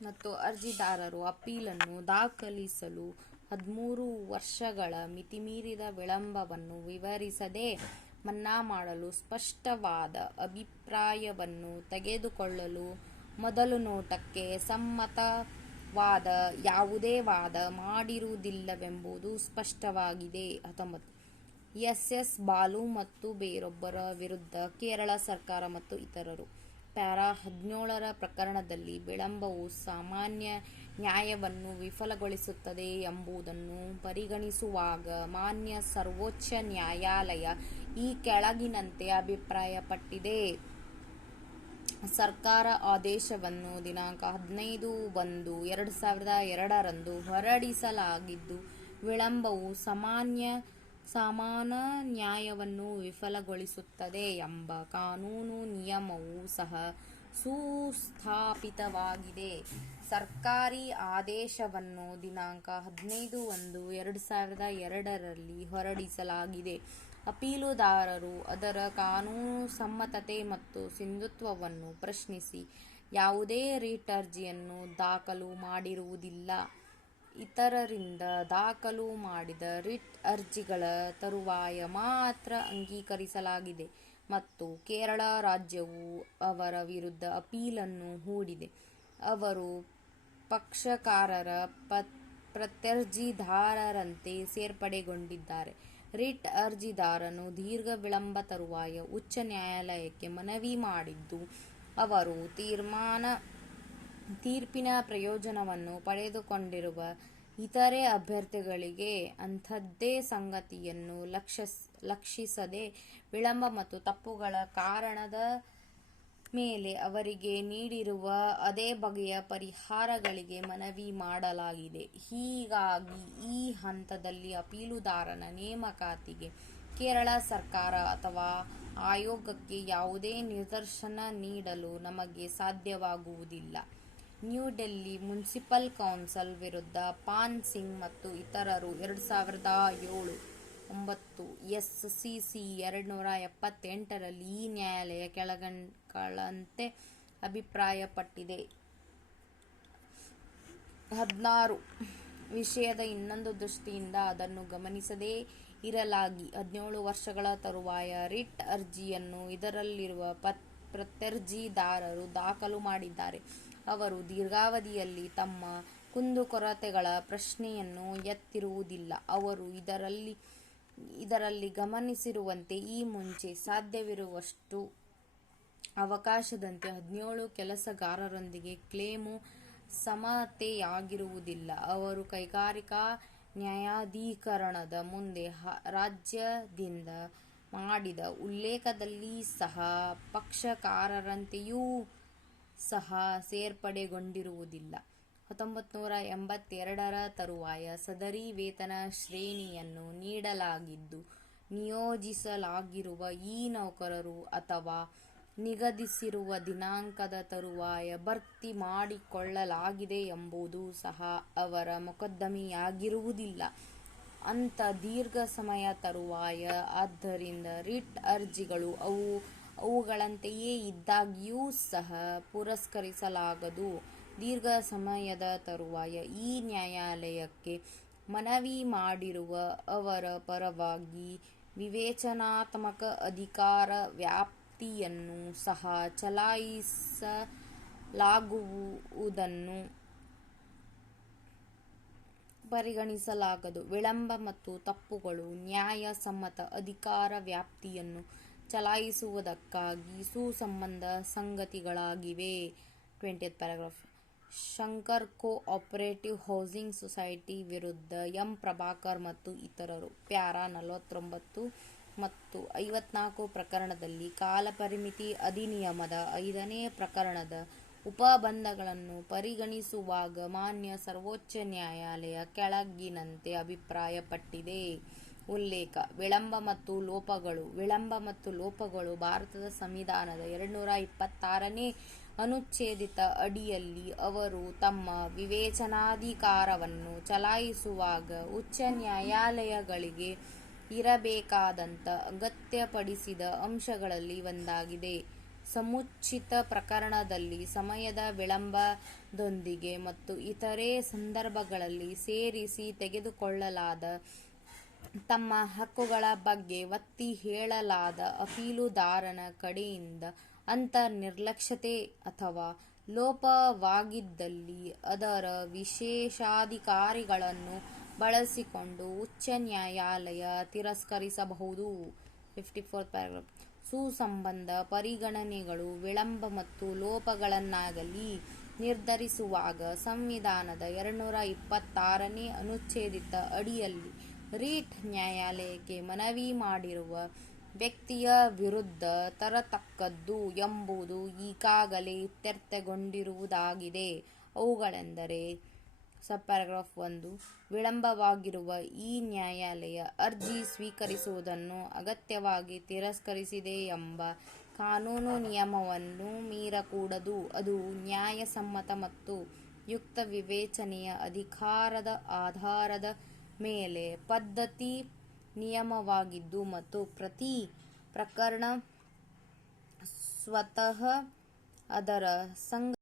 ಮತ್ತು ಅರ್ಜಿದಾರರು ಅಪೀಲನ್ನು ದಾಖಲಿಸಲು 13 ವರ್ಷಗಳ ಮಿತಿಮೀರಿದ ವಿಳಂಬವನ್ನು ವಿವರಿಸದೆ ಮನ್ನಾ ಮಾಡಲು ಸ್ಪಷ್ಟವಾದ ಅಭಿಪ್ರಾಯವನ್ನು ತೆಗೆದುಕೊಳ್ಳಲು ಮೊದಲು ನೋಟಕ್ಕೆ ಸಮ್ಮತವಾದ ಯಾವುದೇ ವಾದ ಮಾಡಿರುವುದಿಲ್ಲವೆಂಬುದು ಸ್ಪಷ್ಟವಾಗಿದೆ. 19. ಎಸ್. ಬಾಲು ಮತ್ತು ಬೇರೊಬ್ಬರ ವಿರುದ್ಧ ಕೇರಳ ಸರ್ಕಾರ ಮತ್ತು ಇತರರು. ಪ್ಯಾರಾ 17 ಪ್ರಕರಣದಲ್ಲಿ ವಿಳಂಬವು ಸಾಮಾನ್ಯ ನ್ಯಾಯವನ್ನು ವಿಫಲಗೊಳಿಸುತ್ತದೆ ಎಂಬುದನ್ನು ಪರಿಗಣಿಸುವಾಗ ಮಾನ್ಯ ಸರ್ವೋಚ್ಚ ನ್ಯಾಯಾಲಯ ಈ ಕೆಳಗಿನಂತೆ ಅಭಿಪ್ರಾಯಪಟ್ಟಿದೆ. ಸರ್ಕಾರ ಆದೇಶವನ್ನು ದಿನಾಂಕ 15/1/2002 ಹೊರಡಿಸಲಾಗಿದ್ದು, ವಿಳಂಬವು ಸಮಾನ ನ್ಯಾಯವನ್ನು ವಿಫಲಗೊಳಿಸುತ್ತದೆ ಎಂಬ ಕಾನೂನು ನಿಯಮವೂ ಸಹ ಸುಸ್ಥಾಪಿತವಾಗಿದೆ. ಸರ್ಕಾರಿ ಆದೇಶವನ್ನು ದಿನಾಂಕ 15/1/2002 ಹೊರಡಿಸಲಾಗಿದೆ. ಅಪೀಲುದಾರರು ಅದರ ಕಾನೂನು ಸಮ್ಮತತೆ ಮತ್ತು ಸಿಂಧುತ್ವವನ್ನು ಪ್ರಶ್ನಿಸಿ ಯಾವುದೇ ರಿಟ್ ಅರ್ಜಿಯನ್ನು ದಾಖಲು ಮಾಡಿರುವುದಿಲ್ಲ. ಇತರರಿಂದ ದಾಖಲು ಮಾಡಿದ ರಿಟ್ ಅರ್ಜಿಗಳ ತರುವಾಯ ಮಾತ್ರ ಅಂಗೀಕರಿಸಲಾಗಿದೆ ಮತ್ತು ಕೇರಳ ರಾಜ್ಯವು ಅವರ ವಿರುದ್ಧ ಅಪೀಲನ್ನು ಹೂಡಿದೆ. ಅವರು ಪಕ್ಷಕಾರರ ಪ್ರತ್ಯರ್ಜಿದಾರರಂತೆ ಸೇರ್ಪಡೆಗೊಂಡಿದ್ದಾರೆ. ರಿಟ್ ಅರ್ಜಿದಾರನು ದೀರ್ಘ ವಿಳಂಬ ತರುವಾಯ ಉಚ್ಚ ನ್ಯಾಯಾಲಯಕ್ಕೆ ಮನವಿ ಮಾಡಿದ್ದು, ಅವರು ತೀರ್ಪಿನ ಪ್ರಯೋಜನವನ್ನು ಪಡೆದುಕೊಂಡಿರುವ ಇತರೆ ಅಭ್ಯರ್ಥಿಗಳಿಗೆ ಅಂಥದ್ದೇ ಸಂಗತಿಯನ್ನು ಲಕ್ಷಿಸದೆ ವಿಳಂಬ ಮತ್ತು ತಪ್ಪುಗಳ ಕಾರಣದ ಮೇಲೆ ಅವರಿಗೆ ನೀಡಿರುವ ಅದೇ ಬಗೆಯ ಪರಿಹಾರಗಳಿಗೆ ಮನವಿ ಮಾಡಲಾಗಿದೆ. ಹೀಗಾಗಿ ಈ ಹಂತದಲ್ಲಿ ಅಪೀಲುದಾರನ ನೇಮಕಾತಿಗೆ ಕೇರಳ ಸರ್ಕಾರ ಅಥವಾ ಆಯೋಗಕ್ಕೆ ಯಾವುದೇ ನಿರ್ದೇಶನ ನೀಡಲು ನಮಗೆ ಸಾಧ್ಯವಾಗುವುದಿಲ್ಲ. ನ್ಯೂಡೆಲ್ಲಿ ಮುನ್ಸಿಪಲ್ ಕೌನ್ಸಿಲ್ ವಿರುದ್ಧ ಪಾನ್ ಸಿಂಗ್ ಮತ್ತು ಇತರರು 2007-9 SCC 278 ಈ ನ್ಯಾಯಾಲಯ ಕೆಳಕಂಡಂತೆ ಅಭಿಪ್ರಾಯಪಟ್ಟಿದೆ. 16. ವಿಷಯದ ಇನ್ನೊಂದು ದೃಷ್ಟಿಯಿಂದ ಅದನ್ನು ಗಮನಿಸದೇ ಇರಲಾಗಿ 17 ವರ್ಷಗಳ ತರುವಾಯ ರಿಟ್ ಅರ್ಜಿಯನ್ನು ಇದರಲ್ಲಿರುವ ಪ್ರತ್ಯರ್ಜಿದಾರರು ದಾಖಲು ಮಾಡಿದ್ದಾರೆ. ಅವರು ದೀರ್ಘಾವಧಿಯಲ್ಲಿ ತಮ್ಮ ಕುಂದುಕೊರತೆಗಳ ಪ್ರಶ್ನೆಯನ್ನು ಎತ್ತಿರುವುದಿಲ್ಲ. ಅವರು ಇದರಲ್ಲಿ ಗಮನಿಸಿರುವಂತೆ ಈ ಮುಂಚೆ ಸಾಧ್ಯವಿರುವಷ್ಟು ಅವಕಾಶದಂತೆ 17 ಕೆಲಸಗಾರರೊಂದಿಗೆ ಕ್ಲೇಮು ಸಮತೆಯಾಗಿರುವುದಿಲ್ಲ. ಅವರು ಕೈಗಾರಿಕಾ ನ್ಯಾಯಾಧೀಕರಣದ ಮುಂದೆ ರಾಜ್ಯದಿಂದ ಮಾಡಿದ ಉಲ್ಲೇಖದಲ್ಲಿ ಸಹ ಪಕ್ಷಕಾರರಂತೆಯೂ ಸಹ ಸೇರ್ಪಡೆಗೊಂಡಿರುವುದಿಲ್ಲ. 1982 ತರುವಾಯ ಸದರಿ ವೇತನ ಶ್ರೇಣಿಯನ್ನು ನೀಡಲಾಗಿದ್ದು, ನಿಯೋಜಿಸಲಾಗಿರುವ ಈ ನೌಕರರು ಅಥವಾ ನಿಗದಿಸಿರುವ ದಿನಾಂಕದ ತರುವಾಯ ಭರ್ತಿ ಮಾಡಿಕೊಳ್ಳಲಾಗಿದೆ ಎಂಬುದು ಸಹ ಅವರ ಮೊಕದ್ದಮೆಯಾಗಿರುವುದಿಲ್ಲ. ಅಂಥ ದೀರ್ಘ ಸಮಯ ತರುವಾಯ ಆದ್ದರಿಂದ ರಿಟ್ ಅರ್ಜಿಗಳು ಅವುಗಳಂತೆಯೇ ಇದ್ದಾಗ್ಯೂ ಸಹ ಪುರಸ್ಕರಿಸಲಾಗದು. ದೀರ್ಘ ಸಮಯದ ತರುವಾಯ ಈ ನ್ಯಾಯಾಲಯಕ್ಕೆ ಮನವಿ ಮಾಡಿರುವ ಅವರ ಪರವಾಗಿ ವಿವೇಚನಾತ್ಮಕ ಅಧಿಕಾರ ವ್ಯಾಪ್ತಿಯನ್ನು ಸಹ ಚಲಾಯಿಸಲಾಗುವುದನ್ನು ಪರಿಗಣಿಸಲಾಗದು. ವಿಳಂಬ ಮತ್ತು ತಪ್ಪುಗಳು ನ್ಯಾಯ ಸಮ್ಮತ ಅಧಿಕಾರ ವ್ಯಾಪ್ತಿಯನ್ನು ಚಲಾಯಿಸುವುದಕ್ಕಾಗಿ ಸುಸಂಬದ್ಧ ಸಂಗತಿಗಳಾಗಿವೆ. 20th. Shankar co-operative housing society ವಿರುದ್ಧ ಎಂ. ಪ್ರಭಾಕರ್ ಮತ್ತು ಇತರರು. ಪ್ಯಾರಾ 49 ಮತ್ತು 54 ಪ್ರಕರಣದಲ್ಲಿ ಕಾಲಪರಿಮಿತಿ ಅಧಿನಿಯಮದ 5ನೇ ಪ್ರಕರಣದ ಉಪಬಂಧಗಳನ್ನು ಪರಿಗಣಿಸುವಾಗ ಮಾನ್ಯ ಸರ್ವೋಚ್ಚ ನ್ಯಾಯಾಲಯ ಕೆಳಗಿನಂತೆ ಅಭಿಪ್ರಾಯಪಟ್ಟಿದೆ. ಉಲ್ಲೇಖ: ವಿಳಂಬ ಮತ್ತು ಲೋಪಗಳು ಭಾರತದ ಸಂವಿಧಾನದ 226ನೇ ಅನುಚ್ಛೇದದ ಅಡಿಯಲ್ಲಿ ಅವರು ತಮ್ಮ ವಿವೇಚನಾಧಿಕಾರವನ್ನು ಚಲಾಯಿಸುವಾಗ ಉಚ್ಚ ನ್ಯಾಯಾಲಯಗಳಿಗೆ ಇರಬೇಕಾದಂಥ ಅಗತ್ಯಪಡಿಸಿದ ಅಂಶಗಳಲ್ಲಿ ಒಂದಾಗಿದೆ. ಸಮುಚಿತ ಪ್ರಕರಣದಲ್ಲಿ ಸಮಯದ ವಿಳಂಬದೊಂದಿಗೆ ಮತ್ತು ಇತರೆ ಸಂದರ್ಭಗಳಲ್ಲಿ ಸೇರಿಸಿ ತೆಗೆದುಕೊಳ್ಳಲಾದ ತಮ್ಮ ಹಕ್ಕುಗಳ ಬಗ್ಗೆ ಒತ್ತಿ ಹೇಳಲಾದ ಅಪೀಲುದಾರನ ಕಡೆಯಿಂದ ಅಂಥ ನಿರ್ಲಕ್ಷ್ಯತೆ ಅಥವಾ ಲೋಪವಾಗಿದ್ದಲ್ಲಿ ಅದರ ವಿಶೇಷಾಧಿಕಾರಗಳನ್ನು ಬಳಸಿಕೊಂಡು ಉಚ್ಚ ನ್ಯಾಯಾಲಯ ತಿರಸ್ಕರಿಸಬಹುದು. 54th paragraph. ಸುಸಂಬಂಧ ಪರಿಗಣನೆಗಳು ವಿಳಂಬ ಮತ್ತು ಲೋಪಗಳನ್ನಾಗಲಿ ನಿರ್ಧರಿಸುವಾಗ ಸಂವಿಧಾನದ 226ನೇ ಅನುಚ್ಛೇದದ ಅಡಿಯಲ್ಲಿ ರೀಟ್ ನ್ಯಾಯಾಲಯಕ್ಕೆ ಮನವಿ ಮಾಡಿರುವ ವ್ಯಕ್ತಿಯ ವಿರುದ್ಧ ತರತಕ್ಕದ್ದು ಎಂಬುದು ಈಗಾಗಲೇ ಇತ್ಯರ್ಥಗೊಂಡಿರುವುದಾಗಿದೆ. ಅವುಗಳೆಂದರೆ: ಸಬ್ಪ್ಯಾರಾಗ್ರಾಫ್ 1. ವಿಳಂಬವಾಗಿರುವ ಈ ನ್ಯಾಯಾಲಯ ಅರ್ಜಿ ಸ್ವೀಕರಿಸುವುದನ್ನು ಅಗತ್ಯವಾಗಿ ತಿರಸ್ಕರಿಸಿದೆ ಎಂಬ ಕಾನೂನು ನಿಯಮವನ್ನು ಮೀರಕೂಡದು. ಅದು ನ್ಯಾಯಸಮ್ಮತ ಮತ್ತು ಯುಕ್ತ ವಿವೇಚನೆಯ ಅಧಿಕಾರದ ಆಧಾರದ ಮೇಲೆ ಪದ್ಧತಿ ನಿಯಮವಾಗಿದ್ದು ಮತ್ತು ಪ್ರತಿ ಪ್ರಕರಣ ಸ್ವತಃ ಅದರ